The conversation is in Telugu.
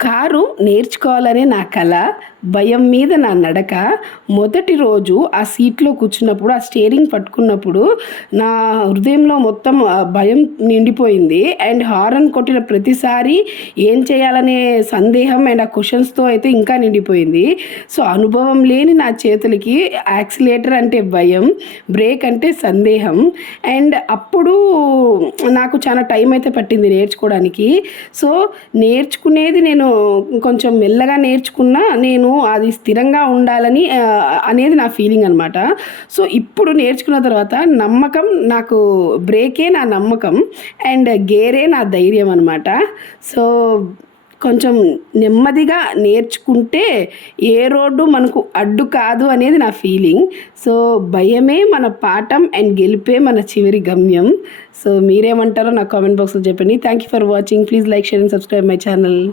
కారు నేర్చుకోవాలనే నా కల, భయం మీద నా నడక. మొదటి రోజు ఆ సీట్‌లో కూర్చున్నప్పుడు, ఆ స్టీరింగ్ పట్టుకున్నప్పుడు నా హృదయంలో మొత్తం భయం నిండిపోయింది. అండ్ హారన్ కొట్టిన ప్రతిసారి ఏం చేయాలనే సందేహం అండ్ ఆ క్వెషన్స్‌తో అయితే ఇంకా నిండిపోయింది. సో, అనుభవం లేని నా చేతులకి యాక్సిలేటర్ అంటే భయం, బ్రేక్ అంటే సందేహం. అండ్ అప్పుడు నాకు చాలా టైం అయితే పట్టింది నేర్చుకోవడానికి. సో, నేర్చుకునేది నేను కొంచెం మెల్లగా నేర్చుకున్నా, నేను అది స్థిరంగా ఉండాలని అనేది నా ఫీలింగ్ అనమాట. సో, ఇప్పుడు నేర్చుకున్న తర్వాత నమ్మకం నాకు, బ్రేకే నా నమ్మకం అండ్ గేరే నా ధైర్యం అనమాట. సో, కొంచెం నెమ్మదిగా నేర్చుకుంటే ఏ రోడ్డు మనకు అడ్డు కాదు అనేది నా ఫీలింగ్. సో, భయమే మన పాఠం అండ్ గెలుపే మన చివరి గమ్యం. సో, మీరేమంటారో నాకు కామెంట్ బాక్స్‌లో చెప్పండి. Thank you for watching. Please like, share and subscribe my channel.